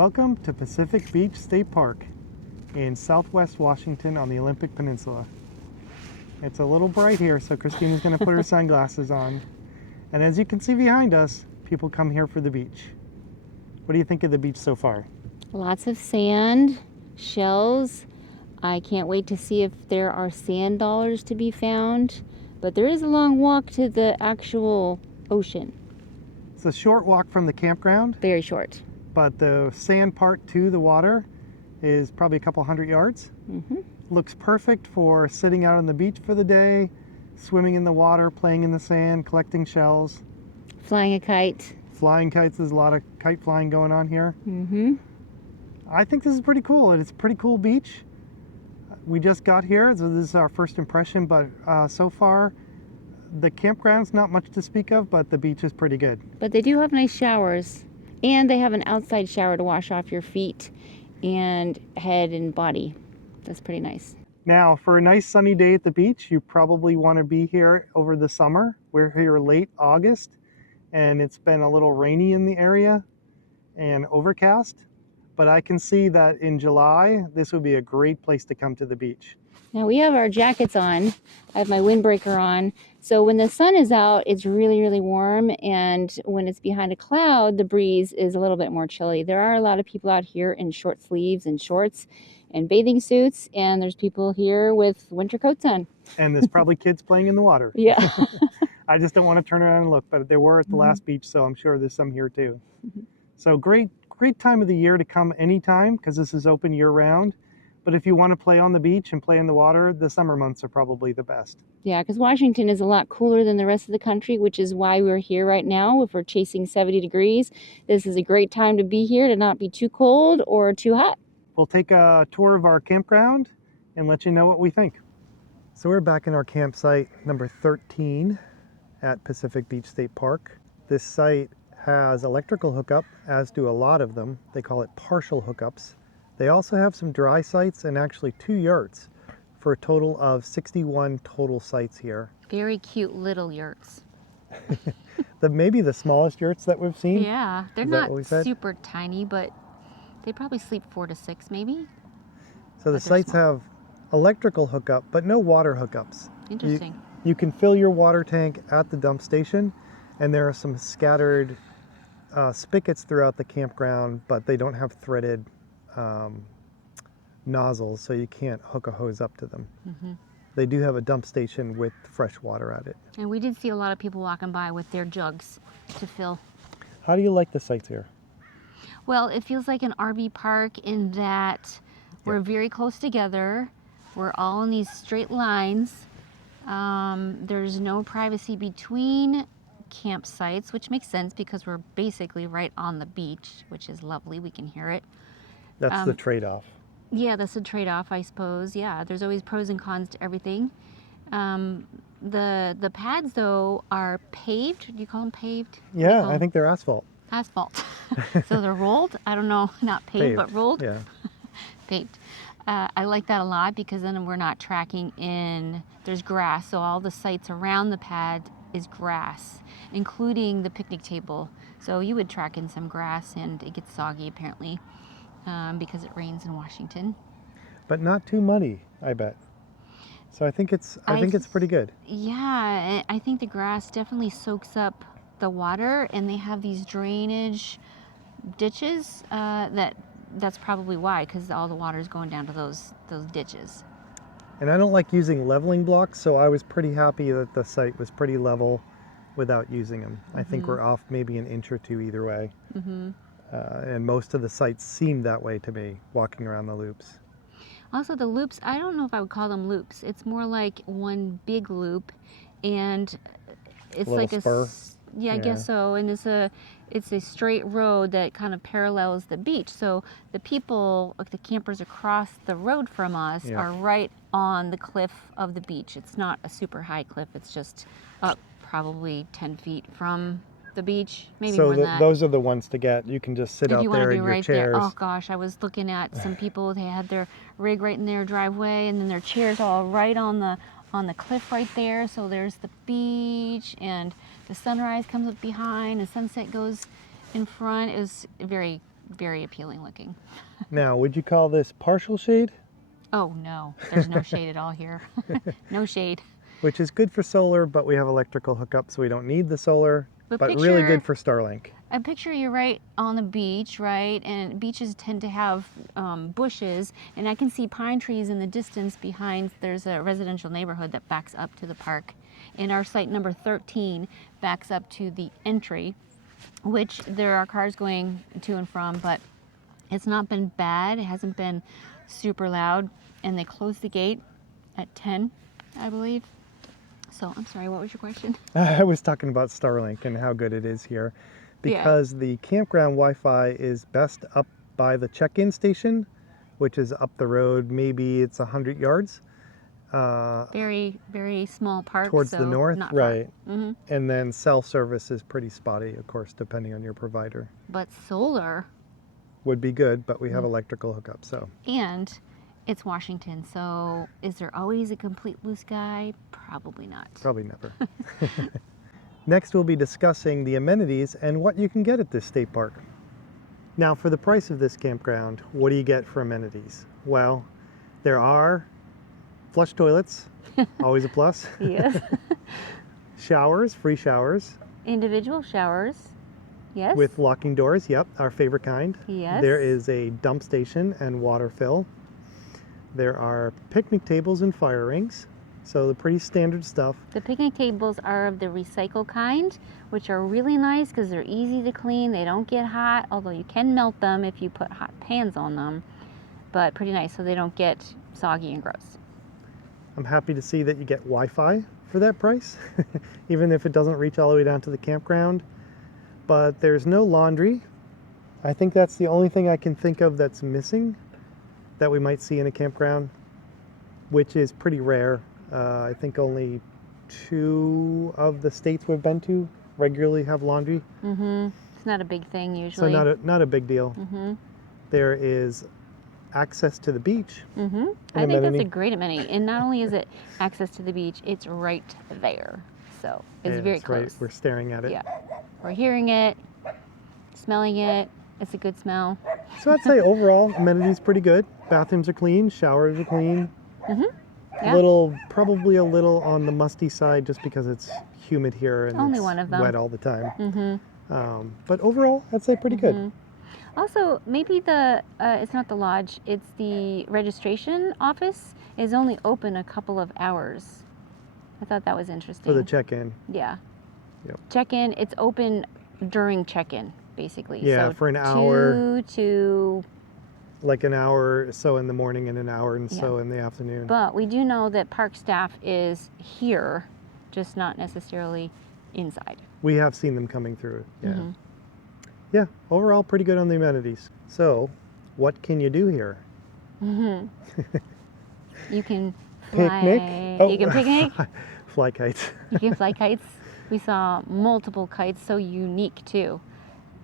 Welcome to Pacific Beach State Park in Southwest Washington on the Olympic Peninsula. It's a little bright here, so Christina's going to put her sunglasses on. And as you can see behind us, people come here for the beach. What do you think of the beach so far? Lots of sand, shells. I can't wait to see if there are sand dollars to be found. But there is a long walk to the actual ocean. It's a short walk from the campground. Very short. But the sand part to the water is probably a couple hundred yards. Looks perfect for sitting out on the beach for the day, swimming in the water, playing in the sand, collecting shells. Flying a kite. Flying kites, there's a lot of kite flying going on here. I think this is pretty cool. It's a pretty cool beach. We just got here, so this is our first impression, but so far the campground's not much to speak of, but the beach is pretty good. But they do have nice showers, and they have an outside shower to wash off your feet and head and body. That's pretty nice. Now, for a nice sunny day at the beach, you probably want to be here over the summer. We're here late August, and it's been a little rainy in the area and overcast. But I can see that in July, this would be a great place to come to the beach. Now we have our jackets on. I have my windbreaker on. So when the sun is out, it's really, really warm. And when it's behind a cloud, the breeze is a little bit more chilly. There are a lot of people out here in short sleeves and shorts and bathing suits. And there's people here with winter coats on. And there's probably kids playing in the water. Yeah. I just don't want to turn around and look, but there were at the last beach, so I'm sure there's some here too. So great time of the year to come anytime, because this is open year round. But if you want to play on the beach and play in the water, the summer months are probably the best. Yeah, because Washington is a lot cooler than the rest of the country, which is why we're here right now. If we're chasing 70 degrees, this is a great time to be here, to not be too cold or too hot. We'll take a tour of our campground and let you know what we think. So we're back in our campsite number 13 at Pacific Beach State Park. This site has electrical hookup, as do a lot of them. They call it partial hookups. They also have some dry sites and actually 2 yurts for a total of 61 total sites here. Very cute little yurts. Maybe the smallest yurts that we've seen. Yeah, they're not super tiny, but they probably sleep 4 to 6 maybe. So the sites have electrical hookup, but no water hookups. Interesting. You can fill your water tank at the dump station, and there are some scattered spigots throughout the campground, but they don't have threaded nozzles, so you can't hook a hose up to them. They do have a dump station with fresh water at it. And we did see a lot of people walking by with their jugs to fill. How do you like the sites here? Well, it feels like an RV park in that we're very close together. We're all in these straight lines. There's no privacy between campsites, which makes sense because we're basically right on the beach, which is lovely. We can hear it. That's the trade-off. Yeah, that's the trade-off, I suppose. Yeah, there's always pros and cons to everything. The pads, though, are paved. Do you call them paved? Yeah, I think they're asphalt. Asphalt. So they're rolled. I don't know, not paved, but rolled. Yeah. Paved. I like that a lot because then we're not tracking in. There's grass, so all the sites around the pad is grass, including the picnic table. So you would track in some grass, and it gets soggy apparently because it rains in Washington. But not too muddy, I bet. So I think it's pretty good. Yeah, I think the grass definitely soaks up the water, and they have these drainage ditches that's probably why, because all the water is going down to those ditches. And I don't like using leveling blocks, so I was pretty happy that the site was pretty level without using them. I think we're off maybe an inch or 2 either way. And most of the sites seemed that way to me, walking around the loops. Also, the loops, I don't know if I would call them loops. It's more like one big loop, and it's like a spur. Yeah, I guess so. And it's a straight road that kind of parallels the beach. So the people, like the campers across the road from us, are right on the cliff of the beach. It's not a super high cliff. It's just up probably 10 feet from the beach, maybe more than that. So those are the ones to get. You can just sit out there in your chairs. There. Oh gosh, I was looking at some people. They had their rig right in their driveway, and then their chairs all right on the cliff right there. So there's the beach, and the sunrise comes up behind, and sunset goes in front. It was very very appealing looking. Now, would you call this partial shade? Oh no, there's no shade at all here. No shade. Which is good for solar, but we have electrical hookup, so we don't need the solar, but really good for Starlink. I picture you're right on the beach, right? And beaches tend to have bushes, and I can see pine trees in the distance behind. There's a residential neighborhood that backs up to the park. And our site number 13 backs up to the entry, which there are cars going to and from, but it's not been bad. It hasn't been super loud. And they close the gate at 10, I believe. So I'm sorry, what was your question? I was talking about Starlink and how good it is here, because the campground Wi-Fi is best up by the check-in station, which is up the road. Maybe it's 100 yards. Very, very small park. Towards so the north, not right. Mm-hmm. And then cell service is pretty spotty, of course, depending on your provider. But solar would be good, but we have electrical hookup, so. And it's Washington, so is there always a complete blue sky? Probably not. Probably never. Next, we'll be discussing the amenities and what you can get at this state park. Now, for the price of this campground, what do you get for amenities? Well, there are flush toilets, always a plus. Yes. Showers, free showers. Individual showers. Yes. With locking doors, yep, our favorite kind. Yes. There is a dump station and water fill. There are picnic tables and fire rings, so the pretty standard stuff. The picnic tables are of the recycle kind, which are really nice because they're easy to clean. They don't get hot, although you can melt them if you put hot pans on them, but pretty nice so they don't get soggy and gross. I'm happy to see that you get Wi-Fi for that price, even if it doesn't reach all the way down to the campground. But there's no laundry. I think that's the only thing I can think of that's missing that we might see in a campground, which is pretty rare. I think only 2 of the states we've been to regularly have laundry. Mm-hmm. It's not a big thing usually. So not a big deal. Mm-hmm. There is access to the beach. Mm-hmm. I think that's a great amenity. And not only is it access to the beach, it's right there. So it's very close. Right. We're staring at it. Yeah. We're hearing it, smelling it. It's a good smell. So I'd say overall, amenities pretty good. Bathrooms are clean, showers are clean. Mm-hmm. Yeah. Probably a little on the musty side just because it's humid here and Only it's one of them. wet all the time. Mm-hmm. But overall, I'd say pretty good. Also, maybe it's not the lodge, it's the registration office is only open a couple of hours. I thought that was interesting. For the check-in. Yeah. Yep. Check-in, it's open during check-in, basically. Yeah, so for an hour. 2 to... Like an hour or so in the morning and an hour and so in the afternoon. But we do know that park staff is here, just not necessarily inside. We have seen them coming through, yeah. Mm-hmm. Yeah, overall pretty good on the amenities. So, what can you do here? Mm-hmm. You can fly. Picnic? You can picnic. Fly kites. You can fly kites. We saw multiple kites, so unique too,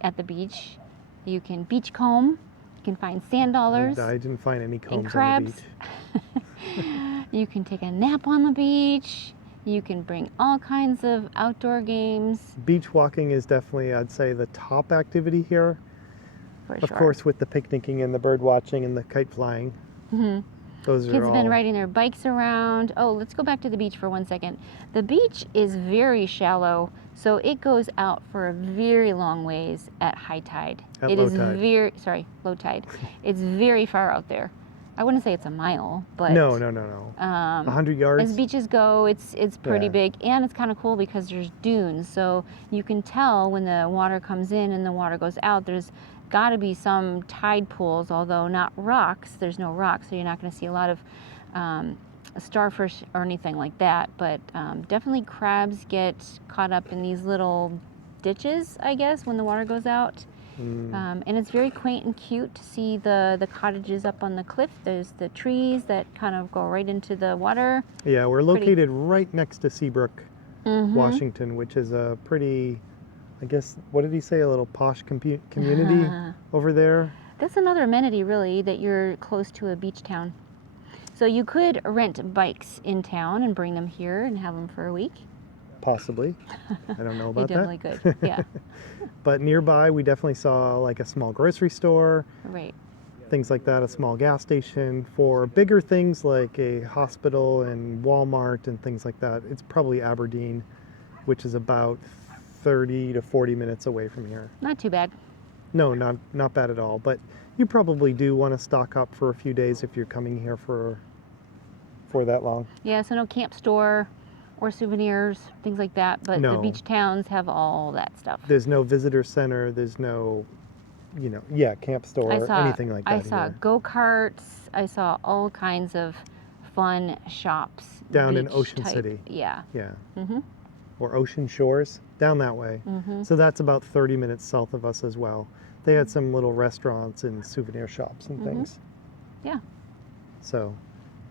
at the beach. You can beachcomb. You can find sand dollars. I didn't find any combs and crabs. on the beach. You can take a nap on the beach. You can bring all kinds of outdoor games. Beach walking is definitely, I'd say, the top activity here. For of sure. course, with the picnicking and the bird watching and the kite flying. Mm-hmm. Those Kids are have all... been riding their bikes around. Oh, let's go back to the beach for 1 second. The beach is very shallow, so it goes out for a very long ways at high tide. At It low is tide. low tide. It's very far out there. I wouldn't say it's a mile, but No. 100 yards? as beaches go, it's pretty Yeah. big, and it's kind of cool because there's dunes, so you can tell when the water comes in and the water goes out. There's got to be some tide pools, although not rocks. There's no rocks, so you're not going to see a lot of starfish or anything like that. But definitely crabs get caught up in these little ditches, I guess, when the water goes out. And it's very quaint and cute to see the cottages up on the cliff. There's the trees that kind of go right into the water. Yeah, we're located right next to Seabrook, Mm-hmm. Washington, which is a pretty, I guess, what did he say, a little posh community over there? That's another amenity, really, that you're close to a beach town. So you could rent bikes in town and bring them here and have them for a week. Possibly. I don't know You about definitely that. could. Yeah. But nearby, we definitely saw like a small grocery store, Right. things like that, a small gas station. For bigger things like a hospital and Walmart and things like that, it's probably Aberdeen, which is about 30 to 40 minutes away from here. Not too bad. No, not bad at all. But you probably do want to stock up for a few days if you're coming here for that long. Yeah, so no camp store or souvenirs, things like that. But the No. beach towns have all that stuff. There's no visitor center. There's no, camp store, anything like that I saw here. go-karts. I saw all kinds of fun shops. Down in beach Ocean type. City. Yeah. Yeah. Mhm. Or Ocean Shores, down that way. Mhm. So that's about 30 minutes south of us as well. They had some little restaurants and souvenir shops and things. Yeah. So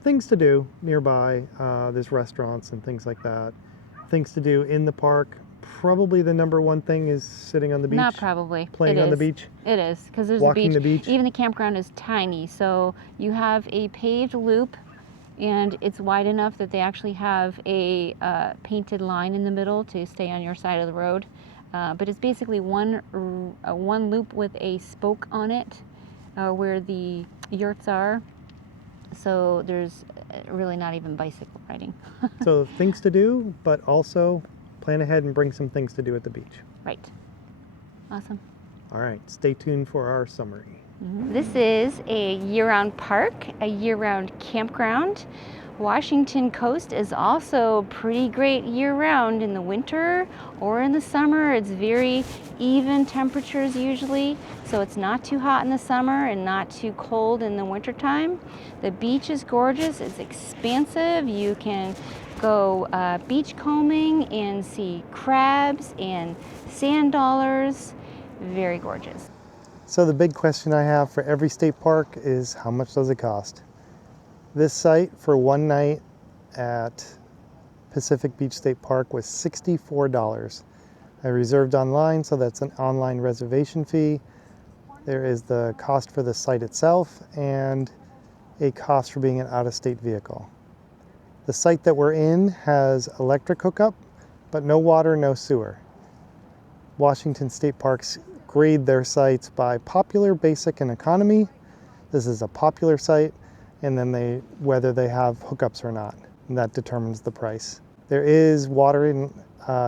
things to do nearby. There's restaurants and things like that. Things to do in the park. Probably the number one thing is sitting on the beach. Not probably. Playing It on the is. beach. It is, because there's Walking a the beach. Even the campground is tiny, so you have a paved loop, and it's wide enough that they actually have a painted line in the middle to stay on your side of the road. But it's basically one loop with a spoke on it, where the yurts are. So there's really not even bicycle riding. So things to do, but also plan ahead and bring some things to do at the beach. Right. Awesome. All right, stay tuned for our summary. This is a year-round park, a year-round campground. Washington Coast is also pretty great year-round in the winter or in the summer. It's very even temperatures usually, so it's not too hot in the summer and not too cold in the wintertime. The beach is gorgeous. It's expansive. You can go beach combing and see crabs and sand dollars. Very gorgeous. So the big question I have for every state park is how much does it cost? This site for one night at Pacific Beach State Park was $64. I reserved online, so that's an online reservation fee. There is the cost for the site itself and a cost for being an out-of-state vehicle. The site that we're in has electric hookup, but no water, no sewer. Washington State Parks grade their sites by popular, basic, and economy. This is a popular site, and then whether they have hookups or not, and that determines the price. There is water in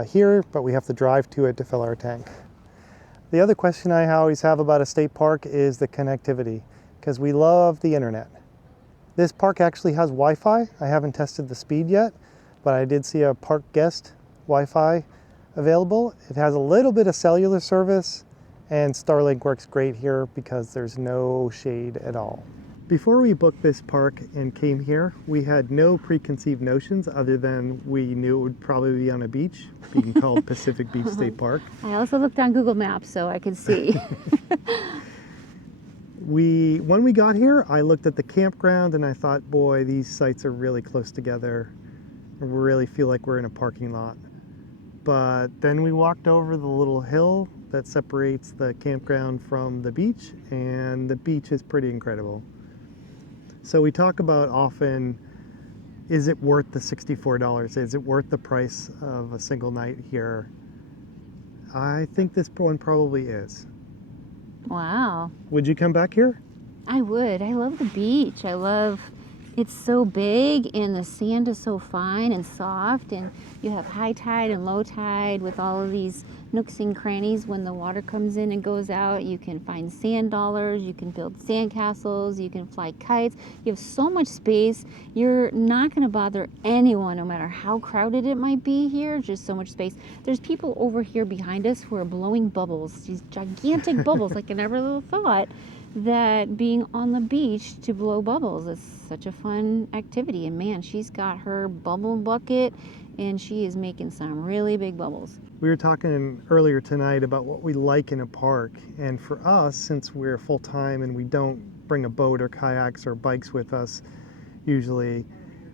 here, but we have to drive to it to fill our tank. The other question I always have about a state park is the connectivity, because we love the internet. This park actually has Wi-Fi. I haven't tested the speed yet, but I did see a park guest Wi-Fi available. It has a little bit of cellular service, and Starlink works great here because there's no shade at all. Before we booked this park and came here, we had no preconceived notions other than we knew it would probably be on a beach, being called Pacific Beach State Park. I also looked on Google Maps so I could see. When we got here, I looked at the campground and I thought, boy, these sites are really close together. I really feel like we're in a parking lot. But then we walked over the little hill that separates the campground from the beach, and the beach is pretty incredible. So we talk about often, is it worth the $64? Is it worth the price of a single night here? I think this one probably is. Wow. Would you come back here? I would. I love the beach. It's so big and the sand is so fine and soft, and you have high tide and low tide with all of these nooks and crannies. When the water comes in and goes out, you can find sand dollars, you can build sand castles, you can fly kites. You have so much space. You're not going to bother anyone no matter how crowded it might be here. Just so much space. There's people over here behind us who are blowing bubbles, these gigantic bubbles. Like I never thought that being on the beach to blow bubbles is such a fun activity. And man, she's got her bubble bucket and she is making some really big bubbles. We were talking earlier tonight about what we like in a park, and for us, since we're full-time and we don't bring a boat or kayaks or bikes with us usually,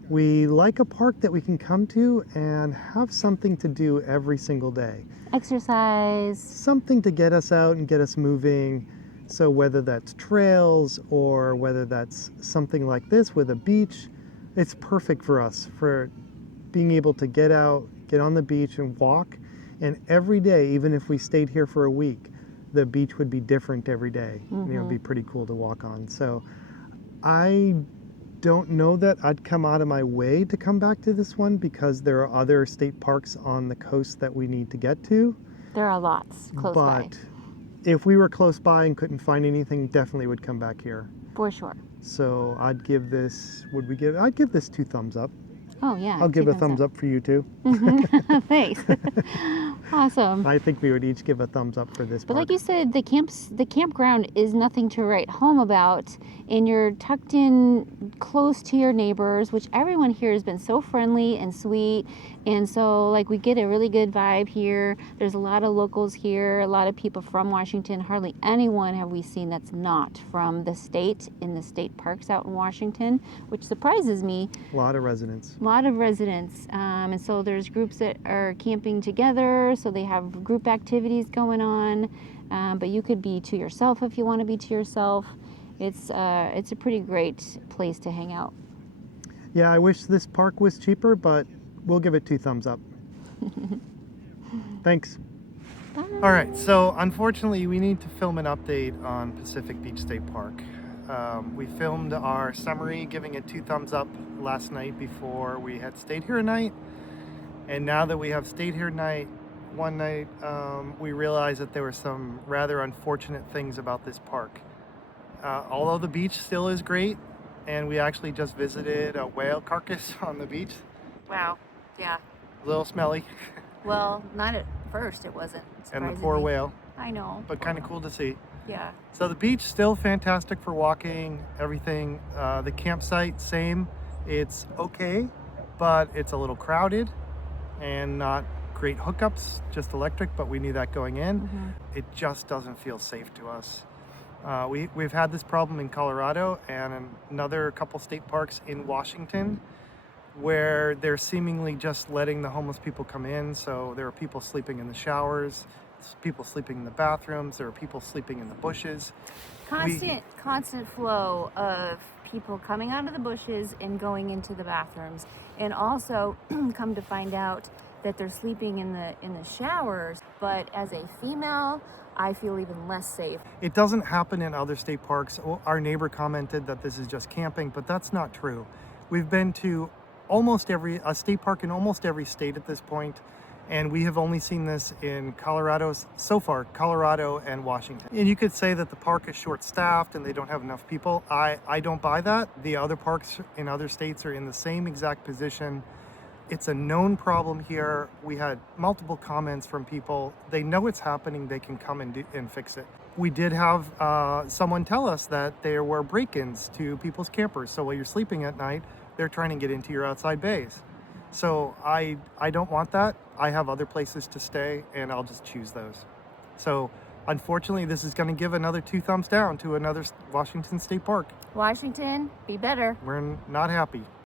we like a park that we can come to and have something to do every single day. Exercise. Something to get us out and get us moving. So whether that's trails or whether that's something like this with a beach, it's perfect for us for being able to get out, get on the beach and walk. And every day, even if we stayed here for a week, the beach would be different every day. It would be pretty cool to walk on. So I don't know that I'd come out of my way to come back to this one because there are other state parks on the coast that we need to get to. There are lots close by. But if we were close by and couldn't find anything, definitely would come back here. For sure. So I'd give this, I'd give this 2 thumbs up. Oh, yeah. I'll give a thumbs up for you too. Thanks. Awesome. I think we would each give a thumbs up for this But park. like you said, the campground is nothing to write home about, and you're tucked in close to your neighbors, which everyone here has been so friendly and sweet. And so, like, we get a really good vibe here. There's a lot of locals here, a lot of people from Washington. Hardly anyone have we seen that's not from the state, in the state parks out in Washington, which surprises me. A lot of residents. A lot of residents. And so there's groups that are camping together, so they have group activities going on. But you could be to yourself if you want to be to yourself. It's a pretty great place to hang out. Yeah, I wish this park was cheaper, but we'll give it 2 thumbs up. Thanks. Bye. All right, so unfortunately we need to film an update on Pacific Beach State Park. We filmed our summary giving it 2 thumbs up last night before we had stayed here a night. And now that we have stayed here one night, we realized that there were some rather unfortunate things about this park. Although the beach still is great, and we actually just visited a whale carcass on the beach. Wow. Yeah. A little smelly. Well, not at first. It wasn't. And the poor whale, I know. but kind of cool to see. Yeah. So the beach still fantastic for walking, everything. The campsite, same. It's okay, but it's a little crowded and not great hookups, just electric, but we knew that going in. It just doesn't feel safe to us. We've had this problem in Colorado and another couple state parks in Washington where they're seemingly just letting the homeless people come in. So there are people sleeping in the showers, people sleeping in the bathrooms, there are people sleeping in the bushes. Constant flow of people coming out of the bushes and going into the bathrooms, and also come to find out that they're sleeping in the showers. But as a female, I feel even less safe. It doesn't happen in other state parks. Our neighbor commented that this is just camping, but that's not true. We've been to a state park in almost every state at this point, and we have only seen this in Colorado and Washington. And you could say that the park is short-staffed and they don't have enough people. I don't buy that. The other parks in other states are in the same exact position. It's a known problem here. We had multiple comments from people. They know it's happening. They can come and fix it. We did have someone tell us that there were break-ins to people's campers. So while you're sleeping at night, they're trying to get into your outside bays. So I don't want that. I have other places to stay, and I'll just choose those. So unfortunately, this is going to give another 2 thumbs down to another Washington State Park. Washington, be better. We're not happy.